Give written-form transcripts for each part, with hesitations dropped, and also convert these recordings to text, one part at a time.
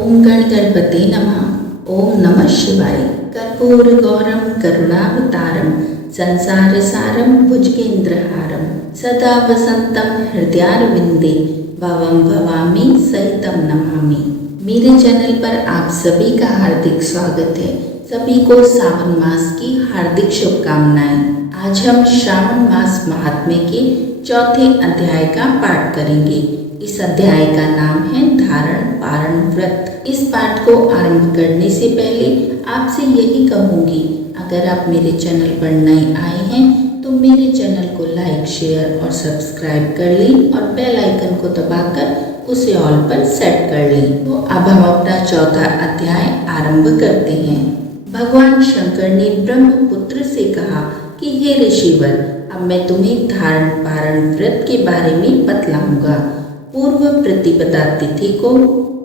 ओम गण गणपते नमः। ओम नमः शिवाय। कर्पूर गौरम करुणावतारम संसार सारम भुजगेंद्रहारम सदा वसंतम हृदयारविंदे भवम भवामी सहितम नमामि। मेरे चैनल पर आप सभी का हार्दिक स्वागत है। सभी को सावन मास की हार्दिक शुभकामनाएं। आज हम श्रावण मास महात्म्य के चौथे अध्याय का पाठ करेंगे। इस अध्याय का नाम है धारण पारण व्रत। इस पाठ को आरंभ करने से पहले आपसे यही कहूँगी, अगर आप मेरे चैनल पर नए आए हैं तो मेरे चैनल को लाइक, शेयर और सब्सक्राइब कर लें और बेल आइकन को दबाकर उसे ऑल पर सेट कर लें। तो अब हम अपना चौथा अध्याय आरंभ करते हैं। भगवान शंकर ने ब्रह्मपुत्र से कहा कि हे ऋषिवर, अब मैं तुम्हें धारण पारण व्रत के बारे में बतलाऊंगा। पूर्व प्रतिपदा तिथि को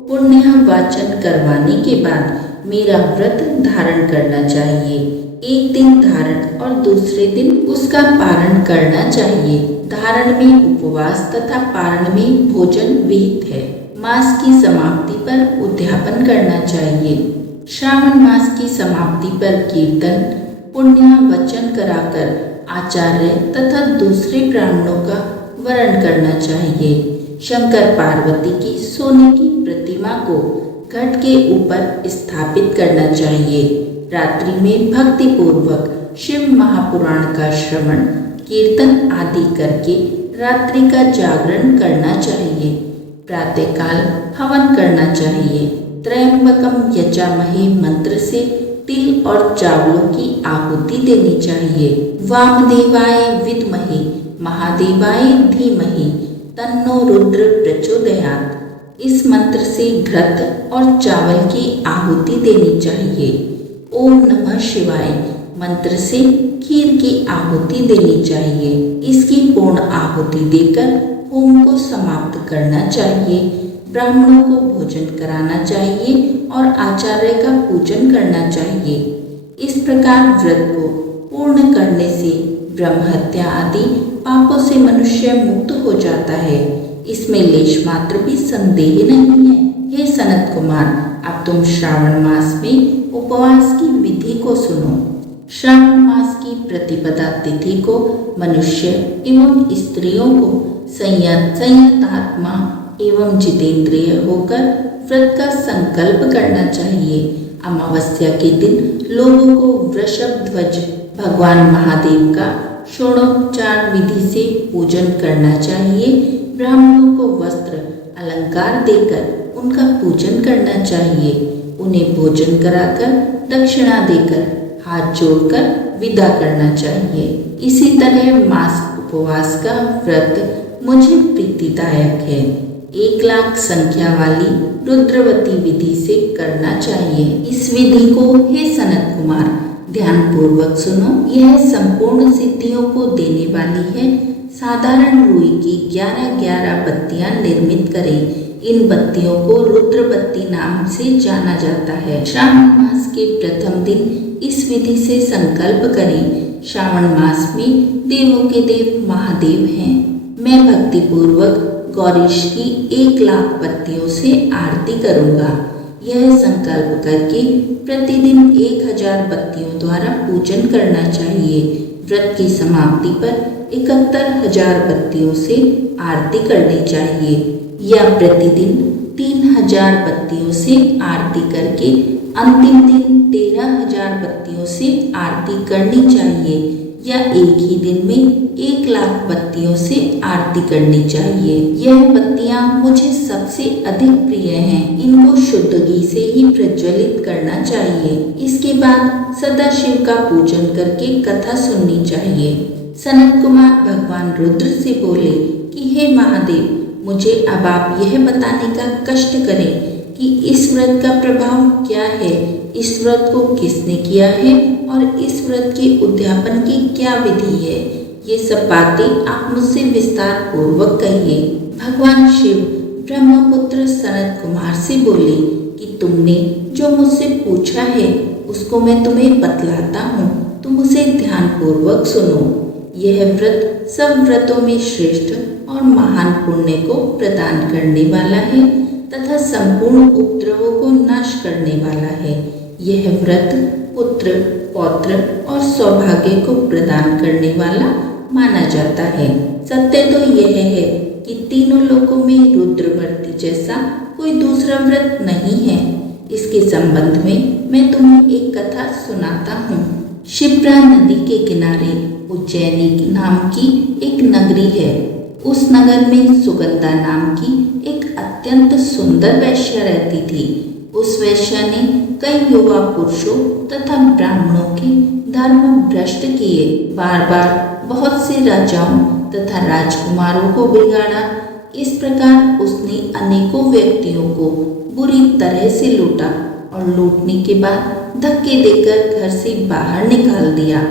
पुण्य वाचन करवाने के बाद मेरा व्रत धारण करना चाहिए। एक दिन धारण और दूसरे दिन उसका पारण करना चाहिए। धारण में उपवास तथा पारण में भोजन विहित है। मास की समाप्ति पर उद्यापन करना चाहिए। श्रावण मास की समाप्ति पर कीर्तन, पुण्य वचन कराकर आचार्य तथा दूसरे ब्राह्मणों का वरण करना चाहिए। शंकर पार्वती की सोने की प्रतिमा को घट के ऊपर स्थापित करना चाहिए। रात्रि में भक्ति पूर्वक शिव महापुराण का श्रवण, कीर्तन आदि करके रात्रि का जागरण करना चाहिए। प्रातःकाल हवन करना चाहिए। त्रयंबकम यजामहे मंत्र से तिल और चावलों की आहुति देनी चाहिए। वामदेवाय विद्महे महादेवाय धीमहि तन्नो रुद्र प्रचोदयात्। इस मंत्र से घृत और चावल की आहुति देनी चाहिए। ओम नमः शिवाय मंत्र से खीर की आहुति देनी चाहिए। इसकी पूर्ण आहुति देकर होम को समाप्त करना चाहिए। ब्राह्मणों को भोजन कराना चाहिए और आचार्य का पूजन करना चाहिए। इस प्रकार व्रत को पूर्ण करने से ब्रह्महत्या आदि पापों से मनुष्य मुक्त हो जाता है। इसमें लेश मात्र भी संदेह नहीं है। हे सनत कुमार, अब तुम श्रावण मास में उपवास की विधि को सुनो। श्रावण मास की प्रतिपदा तिथि को मनुष्य एवं स्त्रियों को संयतात्मा एवं जितेंद्रिय होकर व्रत का संकल्प करना चाहिए। अमावस्या के दिन लोगों को वृषभ ध्वज भगवान महादेव का षोडोपचार विधि से पूजन करना चाहिए। ब्राह्मणों को वस्त्र अलंकार देकर उनका पूजन करना चाहिए। उन्हें भोजन कराकर दक्षिणा देकर हाथ जोड़कर विदा करना चाहिए। इसी तरह मास उपवास का व्रत मुझे प्रीतिदायक है। 1,00,000 संख्या वाली रुद्रवती विधि से करना चाहिए। इस विधि को हे सनत कुमार ध्यान पूर्वक सुनो। यह संपूर्ण सिद्धियों को देने वाली है। साधारण रुई की 11 बत्तियां निर्मित करें। इन बत्तियों को रुद्र बत्ती नाम से जाना जाता है। श्रावण मास के प्रथम दिन इस विधि से संकल्प करें। श्रावण मास में देवों के देव महादेव हैं। मैं भक्ति पूर्वक गौरीश की 1,00,000 बत्तियों से आरती करूंगा। यह संकल्प करके प्रतिदिन 1,000 बत्तियों द्वारा पूजन करना चाहिए। व्रत की समाप्ति पर 71,000 बत्तियों से आरती करनी चाहिए या प्रतिदिन 3,000 बत्तियों से आरती करके अंतिम दिन 13,000 बत्तियों से आरती करनी चाहिए या एक ही दिन में 1,00,000 बत्तियों से आरती करनी चाहिए। यह बत्तियां मुझे सबसे अधिक प्रिय हैं। इनको शुद्ध घी से ही प्रज्वलित करना चाहिए। इसके बाद सदाशिव का पूजन करके कथा सुननी चाहिए। सनत कुमार भगवान रुद्र से बोले कि हे महादेव, मुझे अब आप यह बताने का कष्ट करें कि इस व्रत का प्रभाव क्या है, इस व्रत को किसने किया है और इस व्रत के उद्यापन की क्या विधि है। ये सब बातें आप मुझसे विस्तार पूर्वक कहिए। भगवान शिव ब्रह्मपुत्र सनत कुमार से बोले कि तुमने जो मुझसे पूछा है उसको मैं तुम्हें बतलाता हूँ, तुम उसे ध्यान पूर्वक सुनो। यह व्रत सब व्रतों में श्रेष्ठ और महान पुण्य को प्रदान करने वाला है तथा तथा संपूर्ण उपद्रवों को नाश करने वाला है। यह व्रत पुत्र, पौत्र और सौभाग्य को प्रदान करने वाला माना जाता है। सत्य तो यह है कि तीनों लोकों में रुद्रव्रत जैसा कोई दूसरा व्रत नहीं है। इसके संबंध में मैं तुम्हें एक कथा सुनाता हूँ। शिप्रा नदी के किनारे उज्जैनी नाम की एक नगरी है। उस नगर में सुगंधा नाम की एक अत्यंत सुंदर वेश्या रहती थी। उस वेश्या ने कई युवा पुरुषों तथा ब्राह्मणों के धर्म भ्रष्ट किए। बार बार बहुत से राजाओं तथा राजकुमारों को बिगाड़ा। इस प्रकार उसने अनेकों व्यक्तियों को बुरी तरह से लूटा और लूटने के बाद धक्के देकर घर से बाहर निकाल दिया।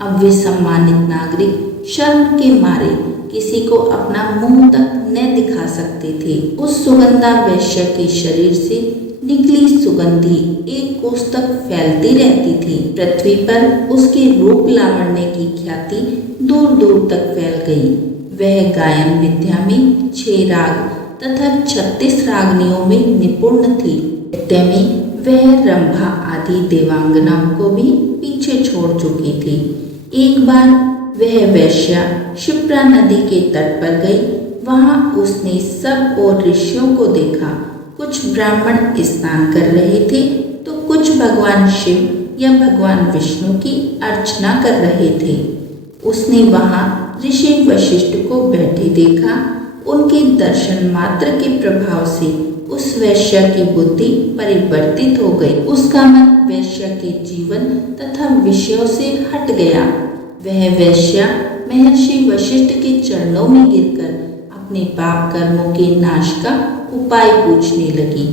अब वे सम्मानित नागरिक शर्म के मारे किसी को अपना मुंह तक न दिखा सकते थे। उस सुगंधा वैश्य के शरीर से निकली सुगंधी एक कोस तक फैलती रहती थी। पृथ्वी पर उसके रूप लावण्य की ख्याति दूर दूर तक फैल गई। वह गायन विद्या में 6 राग तथा 36 रागनियों में निपुण थी। नृत्य में वह रंभा आदि देवांगनाओं को भी पीछे छोड़ चुकी थी। एक बार वह वैश्या शिप्रा नदी के तट पर गई। वहां उसने सब और ऋषियों को देखा। कुछ ब्राह्मण स्नान कर रहे थे तो कुछ भगवान शिव या भगवान विष्णु की अर्चना कर रहे थे। उसने वहां ऋषि वशिष्ठ को बैठे देखा। उनके दर्शन मात्र के प्रभाव से उस वैश्या की बुद्धि परिवर्तित हो गई। उसका मन वैश्या के जीवन तथा विषयों से हट गया। वह वैश्या महर्षि वशिष्ठ के चरणों में गिरकर अपने पाप कर्मों के नाश का उपाय पूछने लगी।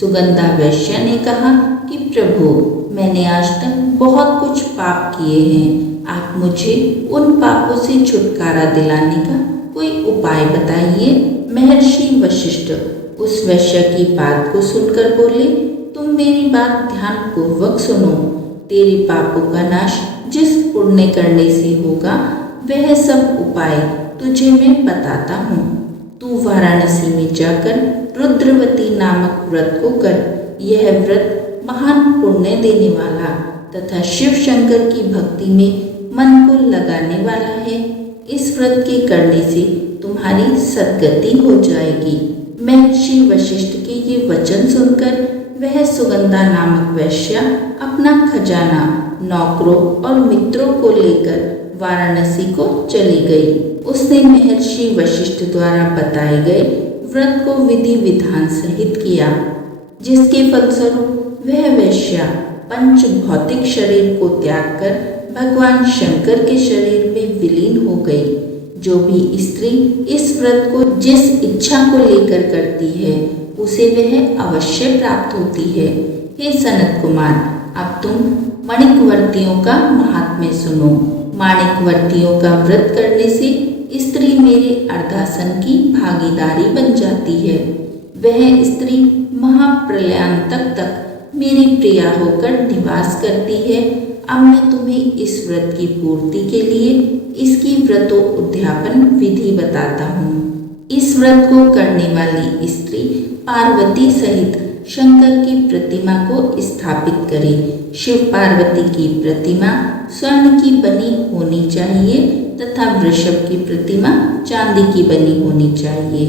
सुगंधा वैश्या ने कहा कि प्रभु, मैंने आज तक बहुत कुछ पाप किए हैं। आप मुझे उन पापों से छुटकारा दिलाने का कोई उपाय बताइए। महर्षि वशिष्ठ उस वैश्या की बात को सुनकर बोले, तुम मेरी बात ध्यान पूर्वक सुनो। तेरे पापों का नाश जिस पुण्य करने से होगा वह सब उपाय तुझे मैं बताता हूँ। तू वाराणसी में जाकर रुद्रवती नामक व्रत को कर। यह व्रत महान पुण्य देने वाला तथा शिव शंकर की भक्ति में मन को लगाने वाला है। इस व्रत के करने से तुम्हारी सद्गति हो जाएगी। महर्षि वशिष्ठ के ये वचन सुनकर वह सुगंधा नामक वैश्या अपना खजाना, नौकरों और मित्रों को लेकर वाराणसी को चली गई। उसने महर्षि वशिष्ठ द्वारा बताए गए व्रत को विधि विधान सहित किया, जिसके फलस्वरूप वह वैश्या पंच भौतिक शरीर को त्याग कर भगवान शंकर के शरीर में विलीन हो गई। जो भी स्त्री इस व्रत को जिस इच्छा को लेकर करती है उसे वह अवश्य प्राप्त होती है। हे सनत कुमार, अब तुम माणिकवर्तियों का महात्म्य सुनो। माणिकवर्तियों का व्रत करने से स्त्री मेरे अर्धासन की भागीदारी बन जाती है। वह स्त्री महाप्रलयांतक तक मेरी प्रिया होकर निवास करती है। अब मैं तुम्हें इस व्रत की पूर्ति के लिए इसकी व्रतोद्यापन विधि बताता हूँ। इस व्रत को करने वाली स्त्री पार्वती सहित शंकर की प्रतिमा को स्थापित करे। शिव पार्वती की प्रतिमा स्वर्ण की बनी होनी चाहिए तथा वृषभ की प्रतिमा चांदी की बनी होनी चाहिए।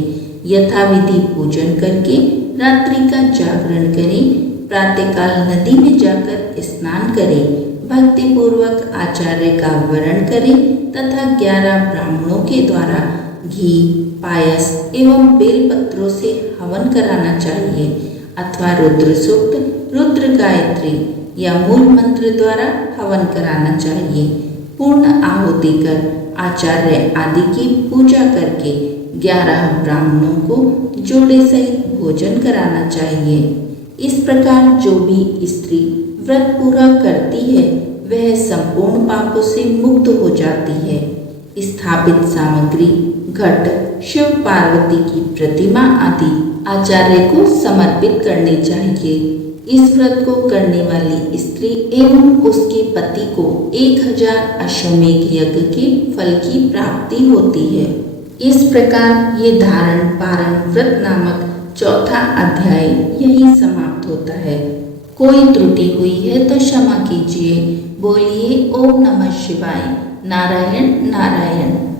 यथाविधि पूजन करके रात्रि का जागरण करें। प्रातःकाल नदी में जाकर स्नान करें। भक्ति पूर्वक आचार्य का वरण करें तथा 11 ब्राह्मणों के द्वारा घी, पायस एवं बेलपत्रों से हवन कराना चाहिए अथवा रुद्र सूक्त, रुद्र गायत्री या मूल मंत्र द्वारा हवन कराना चाहिए। पूर्ण आहुति कर आचार्य आदि की पूजा करके 11 ब्राह्मणों को जोड़े सहित भोजन कराना चाहिए। इस प्रकार जो भी स्त्री व्रत पूरा करती है वह संपूर्ण पापों से मुक्त हो जाती है। स्थापित सामग्री घट, शिव पार्वती की प्रतिमा आदि आचार्य को समर्पित करने चाहिए। इस व्रत को करने वाली स्त्री एवं उसके पति को 1000 अश्वमेघ यज्ञ के फल की प्राप्ति होती है। इस प्रकार ये धारण पारण व्रत नामक चौथा अध्याय यही समाप्त होता है। कोई त्रुटि हुई है तो क्षमा कीजिए। बोलिए ओम नमः शिवाय। नारायण नारायण।